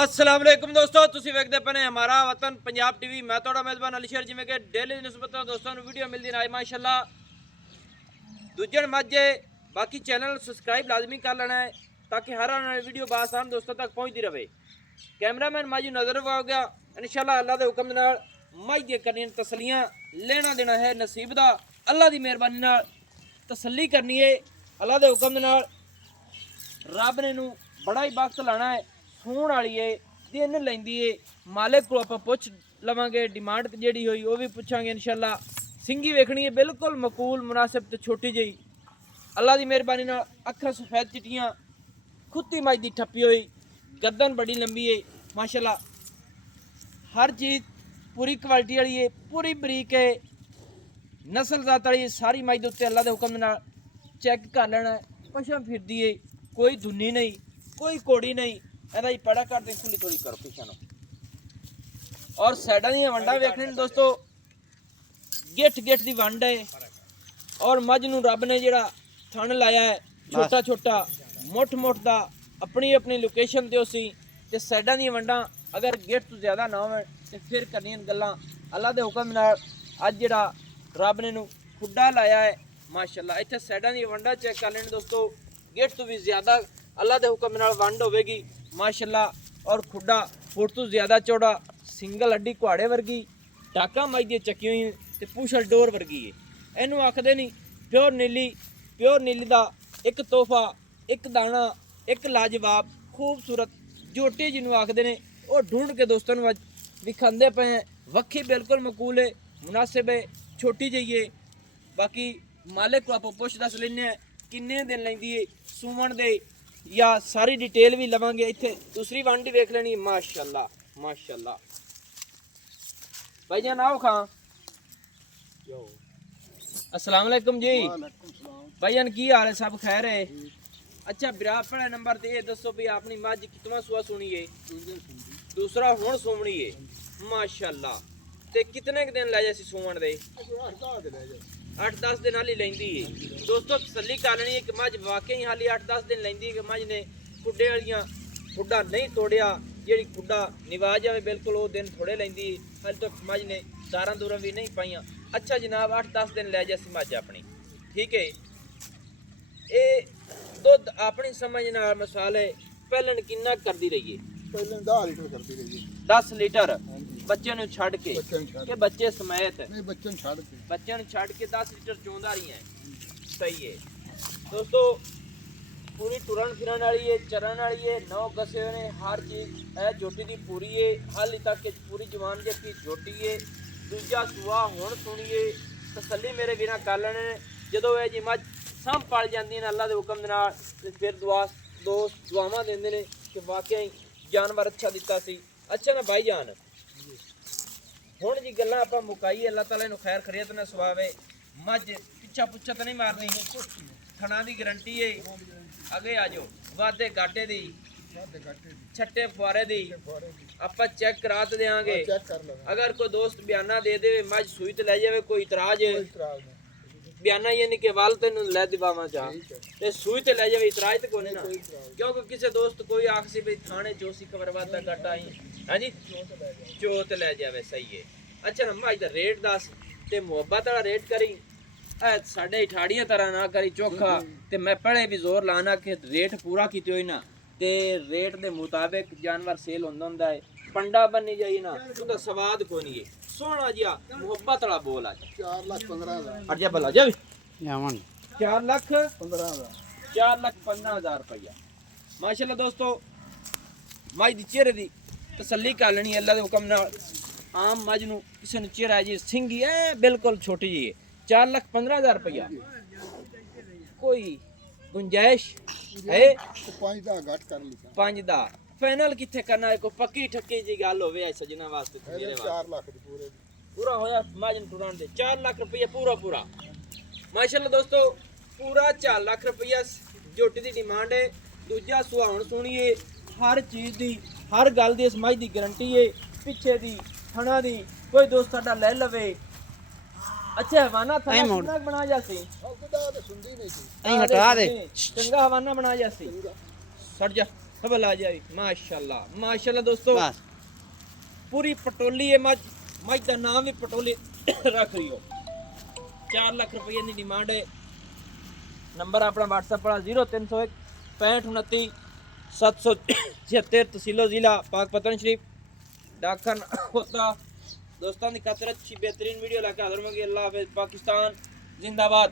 अस्सलाम वालेकुम दोस्तों, ਤੁਸੀਂ ਵੇਖਦੇ ਪਏ ਹਮਾਰਾ ਵਤਨ ਪੰਜਾਬ ਟੀਵੀ। ਮੈਂ ਤੁਹਾਡਾ ਮੇਜ਼ਬਾਨ ਅਲੀ ਸ਼ੇਰ। ਜਿਵੇਂ ਕਿ ਡੇਲੀ ਦੀ ਨਿਸਬਤ ਨਾਲ ਦੋਸਤਾਂ ਨੂੰ ਵੀਡੀਓ ਮਿਲਦੀ ਰਹੇ ਮਾਸ਼ਾਅੱਲਾ। ਦੂਜਣ ਮੱਝੇ ਬਾਕੀ ਚੈਨਲ ਸਬਸਕ੍ਰਾਈਬ ਲਾਜ਼ਮੀ ਕਰ ਲੈਣਾ ਹੈ ਤਾਂ ਕਿ ਹਰ ਆਉਣ ਵਾਲੀ ਵੀਡੀਓ ਬਾਸਾਨ ਦੋਸਤਾਂ ਤੱਕ ਪਹੁੰਚਦੀ ਰਹੇ। ਕੈਮਰਾਮੈਨ ਮਾਜੀ ਨਜ਼ਰ ਆ ਗਿਆ इंशाल्लाह अल्लाह के हुक्म नाल मझ दी करनी तसलियां लेना देना है नसीब दा। अल्लाह दी मेहरबानी नाल तसल्ली करनी है। अल्लाह के हुक्म नाल रब ने नू बड़ा ही वक्त लाना है। सूण वाली है दिन लैंदी है। मालिक को आप पुछ लवांगे डिमांड जिहड़ी होई वो भी पुछांगे इंशाल्लाह। सिंगी वेखनी है बिल्कुल मकूल मुनासिब ते छोटी जी। अल्लाह की मेहरबानी नाल अखां सफेद चिट्टियां खुत्ती मझ दी ठप्पी हुई गर्दन बड़ी लंबी है माशाल्लाह। हर चीज़ पूरी क्वालिटी वाली है, पूरी बरीक है, नस्ल जात वाली सारी मझ उत्ते अल्लाह के हुक्म नाल चेक कर लेना है। पछम फिरदी है, कोई धुनी नहीं, कोई कोड़ी नहीं। एदा ही पड़ा कर दे खुली थोड़ी करो पिछा नो। और साइडा दी वंडा वेखने दोस्तों गिठ गिठ दी वंड है। और मझ नूं रब ने जिहड़ा थन लाया है छोटा छोटा मुठ मुठ दा अपनी अपनी लोकेशन ते उसी ते साइडा दी वंडा अगर गेट तो ज़्यादा ना हो तो फिर करनी गल्लां अल्लाह के हुक्म नाल। अज जिहड़ा रब ने नूं खुड्डा लाया है माशाअल्लाह। इत्थे साइडां दी वंडा चेक कर लेने दोस्तों, गेट तो भी ज़्यादा अल्लाह के हुक्म नाल वंड होवेगी माशाअल्लाह। और खुड्डा फुट तो ज़्यादा चौड़ा, सिंगल हड्डी कुहाड़े वर्गी, टाका मझ दी चक्की हुई ते पूछल डोर वर्गी है। इनू आखदे नहीं प्योर नीली दा एक तोहफा, एक दाना, एक लाजवाब खूबसूरत जोटी जिन्हों आखदे ने और ढूंढ के दोस्तों को विखाते पे हैं। वक्खी बिल्कुल मकूल है, मुनासिब है, छोटी जी है। बाकी मालिक को आप पुछ दस लेने किन्ने दिन लेंदी है सूवण दे या सारी डिटेल भी लवांगे। इत्थे दूसरी वंड वेख लेनी माशाअल्लाह माशाअल्लाह। भाई जान आओ खां। अस्सलाम वालेकुम जी। भाई जान की हाल है? सब खैर है? अच्छा बिरा पहले नंबर ते ये दसो भी अपनी मझ कितना सुआ सुनी है? दूसरा हुण सूवणी है माशाअल्लाह। ते कितने के दिन लै जासी सूवण दे? 8-10 दिन हाली लैंदी है दोस्तों। तसल्ली कर लेनी है कि मझ वाकई हाली 8-10 दिन लैंदी कि मझ ने खुड्डे वालियां खुड्डा नहीं तोड़िया। जिहड़ी खुड्डा निवा जावे बिल्कुल वो दिन थोड़े लैंदी है। हाले तक मझ ने दारां दूरां भी नहीं पाइयां। अच्छा जनाब 8-10 दिन लै जासी मझ अपनी, ठीक है। ये दुध अपनी समझ नाल मसाले पहलन किन्ना करदी रही है? पहले 10 लीटर करती रही है। 10 लीटर बच्चे नु छड़ के के बच्चे समेत? नहीं बच्चे छड़ के, बच्चे नु छड़ के 10 लीटर चोंदा रही है। सही है दोस्तों। पूरी टुरन फिरन वाली है, चरन वाली है, 9 गसे ने हर चीज है। जोटी दी पूरी है, हाल तक के पूरी जवान जैसी जोटी है। दूजा सुआ हुण सुनिए तसल्ली मेरे बिना कर लेने जदों ये जी मझ संभ पल जांदी है अल्लाह के हुक्म नाल ते फिर दुआवां देंदे ने कि वाकई जानवर अच्छा दिता सी। अच्छा ना भाई जान हुण जी गल्लां आपां मुकाई। अल्लाह ताला इहनूं खैर खरीत ना सवावे। मझ पिछा पुछा तो नहीं मारनी, थणा दी गारंटी है। अगे आ जाओ वादे घाटे दी छट्टे फुआरे दी आपां चेक करा ते देंगे। अगर कोई दोस्त बयाना दे दे मझ सूई ते लै जावे कोई इतराज बयाना ये नहीं कि वाल तेन लै दिवावा चाह ते सूई ते लै जावे इतराज तो कोई ना। क्योंकि किसी दोस्त कोई आखसी भी थाने चोसी कवर वादा घटा ही हाँ जी चो ते लै जावे। सही है। अच्छा ना मझ दा रेट दस ते मुहब्बत वाला रेट करी। साढ़े ठाड़ियां तरह ना करी चोखा ते मैं पहले भी जोर लाना कि रेट पूरा कीते होई ना ते रेट दे मुताबिक जानवर सेल होंदा है। पंडा बनी जाई ना उदा स्वाद कोई नहीं है। सोना जिया मुहब्बत वाला बोल आ 4,15,000 हट जा भला जा जावन 4,15,000 4,15,000 रुपया माशाल्लाह दोस्तों। मझ दी चेहरे दी तसल्ली कर लेनी अल्लाह के हुक्म नाल। आम मझ नूं किसी नूं चेहरा जी सिंगी है बिल्कुल छोटी जी है 4,15,000 रुपया। कोई गुंजाइश है? 5 दा घट कर ली 5 दा फाइनल किथे करना है? कोई पक्की ठक्की जी गल होवे ऐ सजना वास्ते मेरे 4 लाख दी पूरे पूरा होया माजन टुरान दे 4 लाख रुपया पूरा माशाल्लाह दोस्तों। पूरा 4 लाख रुपया जोटी दी डिमांड है। दूजा सुहावण सुनिए हर चीज़ दी हर गल दी इस मझ दी गारंटी है। पिछे दी थणा दी कोई दोस्त साडा ले लवे। अच्छा हवाना था कितना बना जासी? खुदा ते सुंदी नहीं थी नहीं हटा दे चंगा हवाना बना जासी। सट जा हबल आ जाए माशाल्लाह माशाल्लाह दोस्तों बस पूरी पटोली है मज मज का नाम ही पटोली रख रही हो 4 लाख रुपये की डिमांड है नंबर अपना व्हाट्सएप पर 0301 65 29 776 तहसीलो जिला पाक पतन शरीफ डाकखाना होता दोस्तों की कसरत बेहतरीन वीडियो लेकर हाजिर होंगे अल्लाह हाफिज़ पाकिस्तान जिंदाबाद।